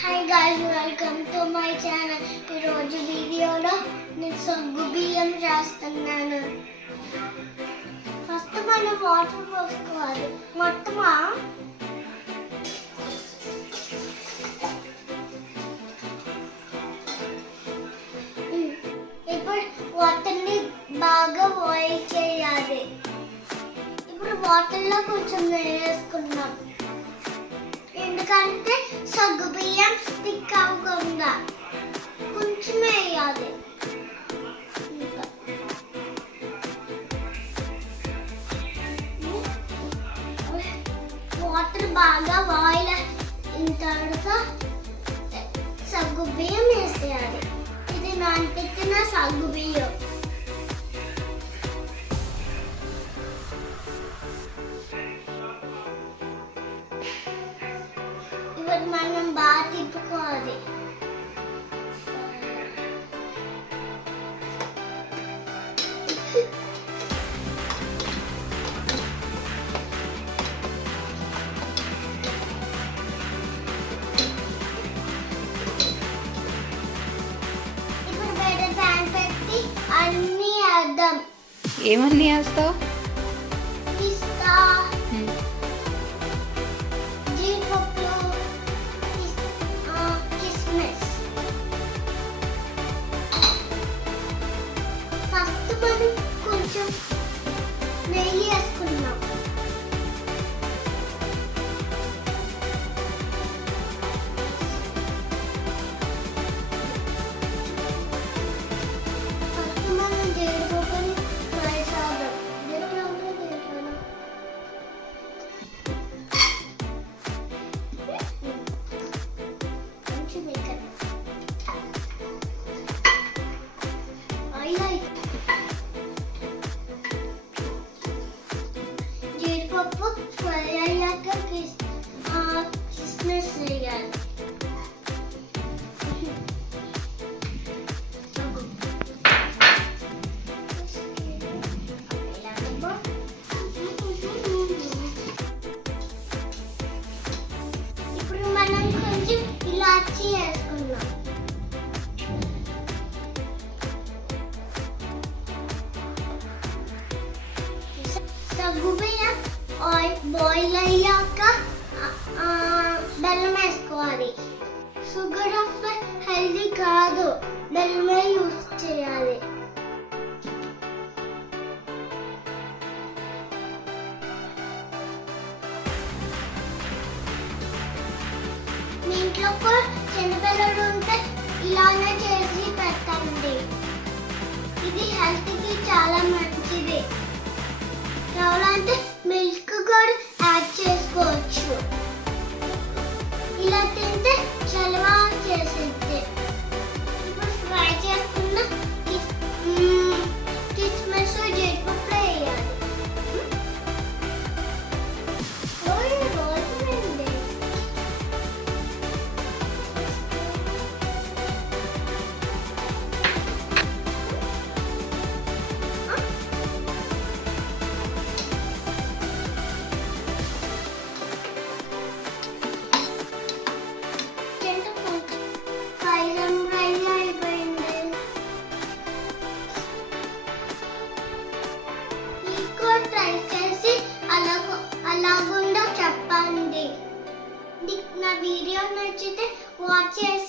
Hi guys welcome to my channel ఈరోజు వీడియోలో నేను సగ్గు బియ్యం చేస్తున్నాను. ఫస్ట్ మనం వాటర్ పోసుకోవాలి. మొత్తమా? ఇప్పుడు వాటర్ని బాగా బాయిల్ చేయాలి. ఇప్పుడు వాటర్లో కొంచెం వేసుకున్నాం ఎందుకంటే సగ్గు బియ్యం స్టిక్ అవ్వకుండా కొంచెం వేయాలి. వాటర్ బాగా బాయిల్ అయిన తర్వాత సగ్గు బియ్యం వేసేయాలి. ఇది నానపెట్టిన సగ్గు బియ్యం. మనం బాగా తిప్పుకోవాలి. ఏమన్నీ వేస్తావు? సగ్గు ఆయిల్ బాయిల్ అయ్యాక బెల్లం వేసుకోవాలి. షుగర్ ఆఫ్ హెల్దీ కాదు బెల్లమే యూస్ చేయాలి. మీ ఇంట్లో కూడా చిన్నపిల్లలు ఉంటే ఇలానే చేసి పెట్టండి. ఇది హెల్త్కి చాలా మంచిది. watching.